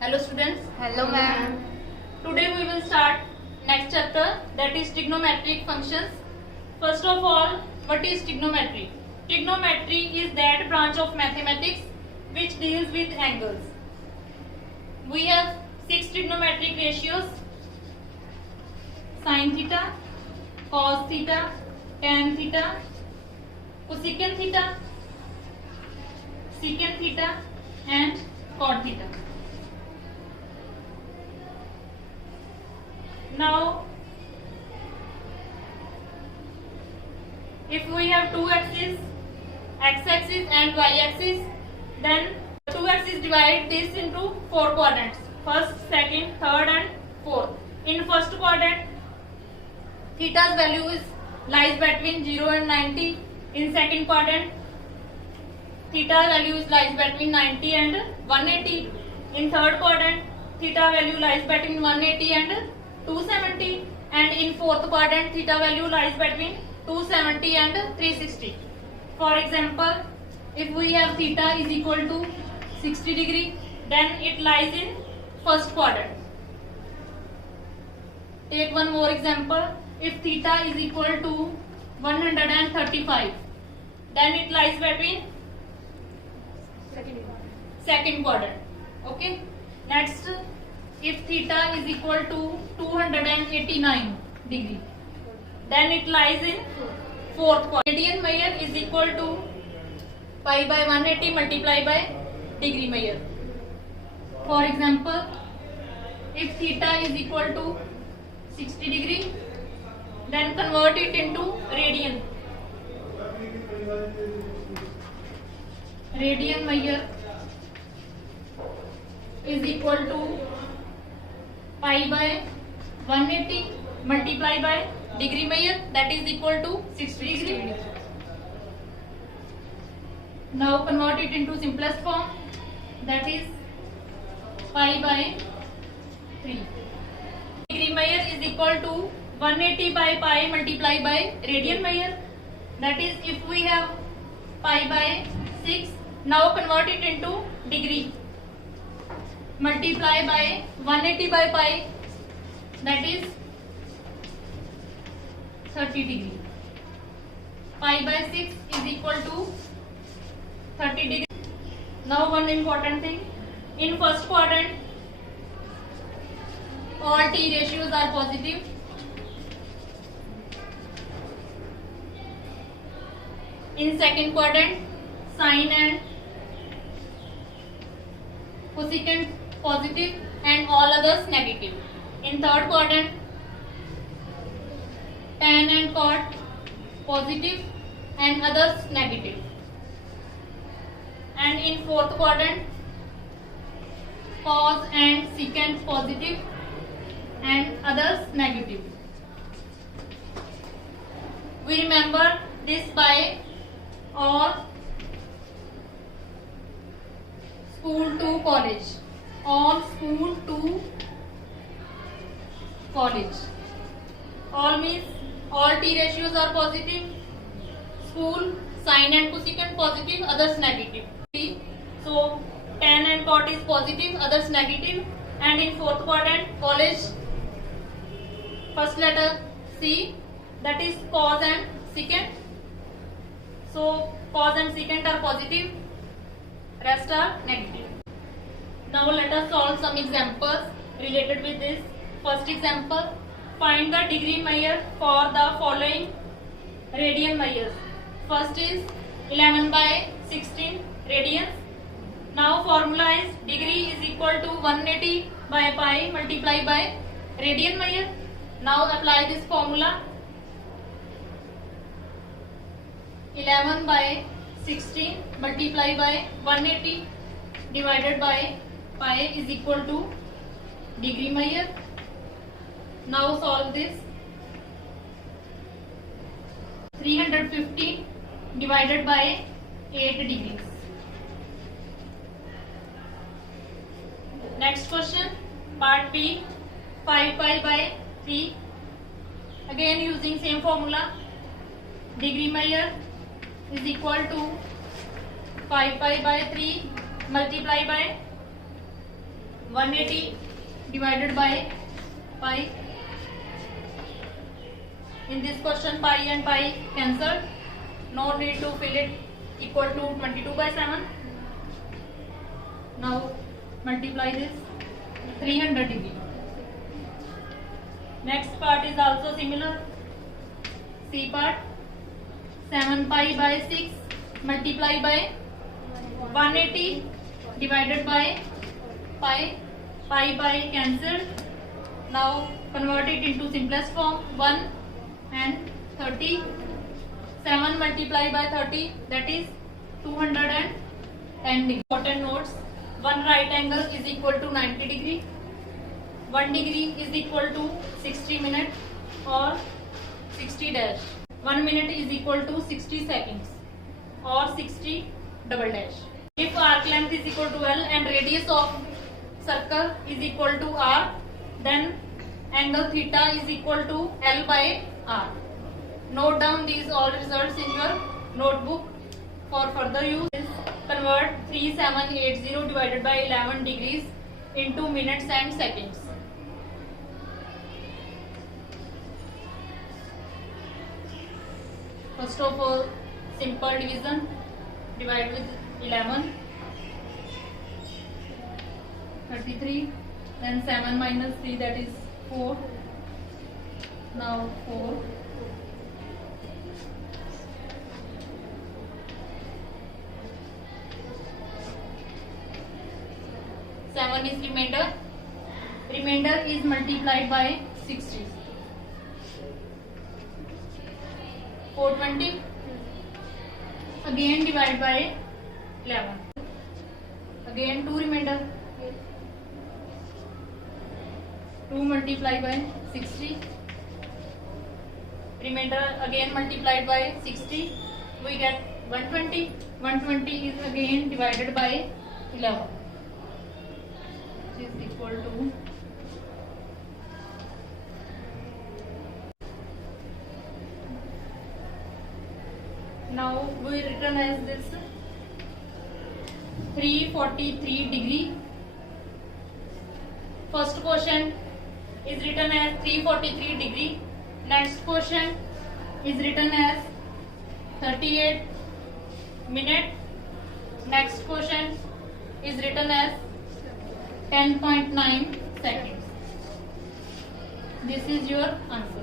Hello students. Hello ma'am. Today we will start next chapter, that is trigonometric functions. First of all, what is trigonometry? Trigonometry is that branch of mathematics which deals with angles. We have 6 trigonometric ratios: sin theta, cos theta, tan theta, cosecant theta, secant theta and cot theta. Now, if we have two axes, x-axis and y-axis, then two axes divide this into 4 quadrants: first, second, third and fourth. In first quadrant, theta's value lies between 0 and 90. In second quadrant, theta value lies between 90 and 180. In third quadrant, theta value lies between 180 and 270, and in fourth quadrant theta value lies between 270 and 360. For example, if we have theta is equal to 60 degree, then it lies in first quadrant. Take one more example. If theta is equal to 135, then it lies between second quadrant. Okay. Next, if theta is equal to 289 degree, then it lies in fourth quadrant. Radian measure is equal to pi by 180 multiplied by degree measure. For example, if theta is equal to 60 degree, then convert it into radian. Radian measure is equal to pi by 180 multiplied by degree measure, that is equal to 60 degree. Now convert it into simplest form, that is pi by 3. Degree measure is equal to 180 by pi multiplied by radian measure, that is if we have pi by 6, now convert it into degree. Multiply by 180 by pi, that is 30 degree. Pi by 6 is equal to 30 degree. Now one important thing, in first quadrant all t ratios are positive. In second quadrant, sine and cosecant positive and all others negative. In third quadrant, tan and cot positive and others negative. And in fourth quadrant, cos and secant positive and others negative. We remember this by all school to college. All school to college. All means all t ratios are positive. School, sine and cosecant positive, others negative. So tan and cot is positive, others negative. And in fourth quadrant, college, first letter C, that is cos and secant. So cos and secant are positive, rest are negative. Now let us solve some examples related with this. First example, find the degree measure for the following radian measures. First is 11 by 16 radians. Now formula is degree is equal to 180 by pi multiplied by radian measure. Now apply this formula. 11 by 16 multiplied by 180 divided by pi is equal to degree measure. Now solve this. 350 divided by 8 degrees. Next question, part B, 5 pi by 3. Again using same formula. Degree measure is equal to 5 pi by 3 multiplied by 180 divided by pi. In this question pi and pi cancelled. No need to fill it. Equal to 22 by 7. Now multiply this. 300 degree. Next part is also similar. C part. 7 pi by 6 multiply by 180 divided by pi. Pi cancelled. Now convert it into simplest form. 1 and 30. 7 multiplied by 30, that is 210 degree. Important notes. One right angle is equal to 90 degree. 1 degree is equal to 60 minutes or 60 dash. 1 minute is equal to 60 seconds or 60 double dash. If arc length is equal to L and radius of circle is equal to R, then angle theta is equal to L by R. Note down these all results in your notebook for further use. Convert 3780 divided by 11 degrees into minutes and seconds. First of all, simple division. Divide with 11. 33. Then 7 minus 3, that is 4. Now 4. 7 is remainder. Remainder is multiplied by 60. 420. Again divide by 11. Again 2 remainder. 2 multiplied by 60. Remainder again multiplied by 60. We get 120. 120 is again divided by 11. Which is equal to now we written as this 343 degree. First question is written as 343 degree. Next question is written as 38 minute. Next question is written as 10.9 seconds. This is your answer.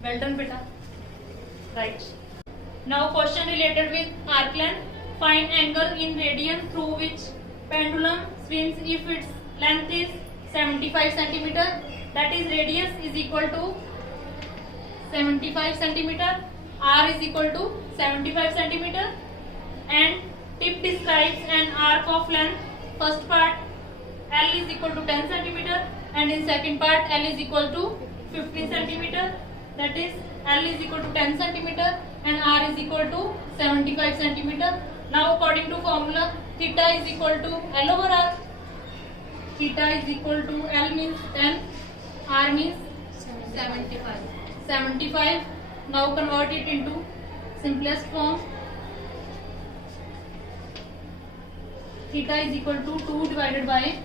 Well done, beta. Right. Now question related with arc length. Find angle in radian through which pendulum swings if its length is 75 centimeter. That is radius is equal to 75 centimeter. R is equal to 75 centimeter. And tip describes an arc of length. First part L is equal to 10 centimeter. And in second part L is equal to 15 centimeter. That is L is equal to 10 centimeter and R is equal to 75 centimeter. Now according to formula, theta is equal to L over R. Theta is equal to L means 10, R means 75. 75. Now convert it into simplest form. Theta is equal to 2 divided by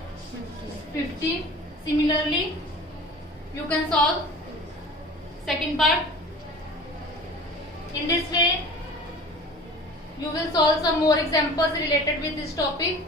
50. Similarly, you can solve second part. In this way, you will solve some more examples related with this topic.